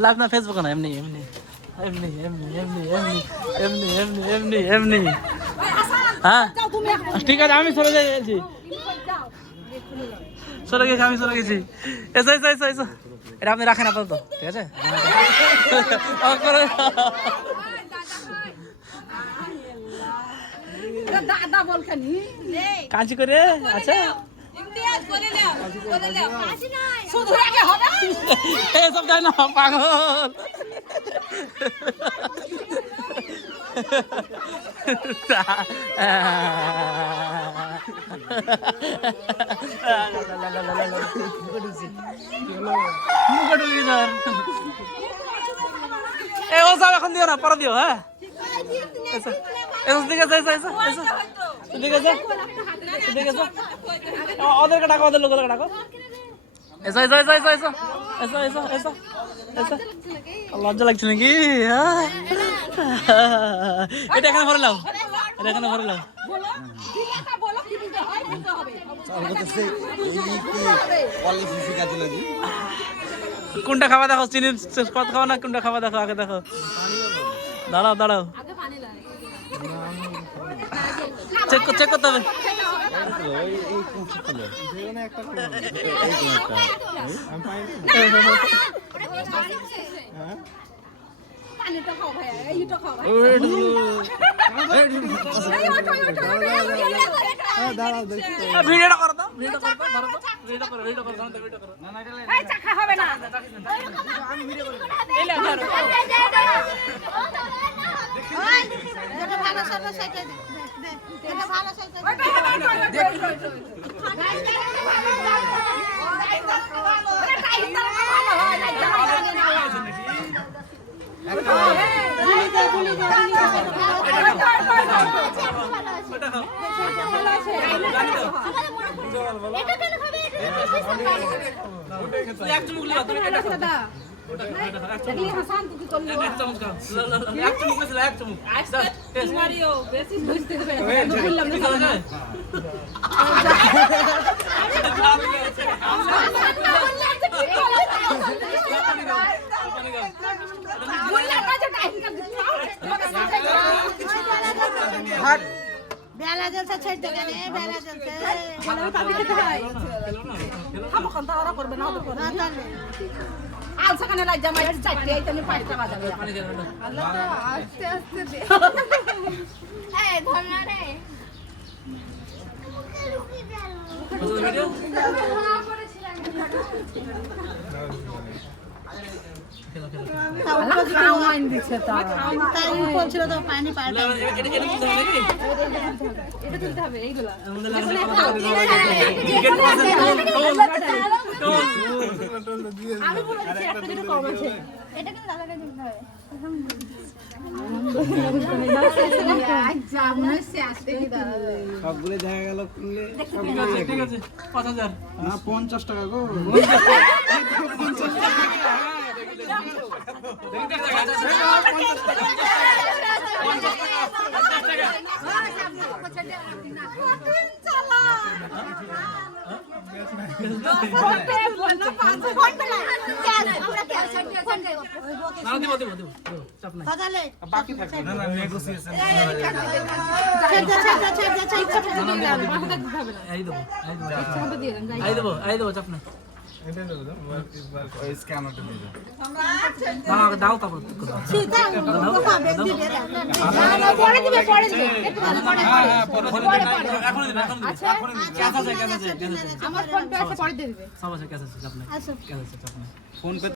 live না Facebook না এমনি এমনি এমনি এমনি এমনি এমনি এমনি এমনি এমনি এমনি হ্যাঁ ঠিক আছে আমি চলে যাচ্ছি চলে গেছি আমি চলে গেছি এসো এসো এসো এসো এটা আপনি রাখেন আপাতত ঠিক আছে কাঁচি করে আচ্ছা সব যায় না পাগল ও সব এখন দিও না পরে দিও হ্যাঁ ঠিক আছে ঠিক আছে ঠিক আছে ওদেরকে ডাকো ওদের লোকের ডাকো এসো এসো এসো এসো এসো এসো এসো এসো এসো লজ্জা লাগছে নাকি এটা এখানে ভরে লাও এটা এখানে ভরে লাও কোনটা খাওয়া দেখো চিনির কত খাওয়া না কোনটা খাওয়া দেখো আগে দেখো দাঁড়াও দাঁড়াও চেক চেক করতে হবে ভিডিওটা করো তো ভিডিও করো তো ধরো তো ভিডিও করো ভিডিও করো ভিডিও করো না না এই চাকা হবে না আমি ভিডিও করব এই লে ধরো এটা ভালো সাথে সাথে দে এটা ভালো সাথে বেলা জলসা ছেড়ে দেবে না বেলা জলসা ভালো পাবি খেতে হয় খাবো কোন তারা করবে না তো করবে না আল সকানে লাই জামাই চাইতে এই তুমি পাঁচটা বাজাবে আল্লাহ তো আস্তে আস্তে দে এই ধর না রে ভিডিও খাওয়ান দিচ্ছে তারা তাই বলছিল তো পানি পাল্টা এটা তুলতে হবে এইগুলা আমি বলেছি একটা যেটা কম আছে এটা কিন্তু দাদাকে দিতে হবে সবগুলো দেখা গেল খুললে ঠিক আছে 5000 না 50 টাকা গো 50 টাকা বাকি থাকবে না না নেগোসিয়েশন এই দেবো চাপ না এটা দেবো ওই স্ক্যানারটা দিয়ে দাও দাও তারপর সেটা পাবে দিবে না পরে দিবে পরে দিবে একটু পরে এখন দিবে আচ্ছা ক্যাশ আছে আমার ফোন পে আছে পরে দিবে সব আছে ক্যাশ আছে চাপ না আচ্ছা ক্যাশ আছে চাপ না ফোন পে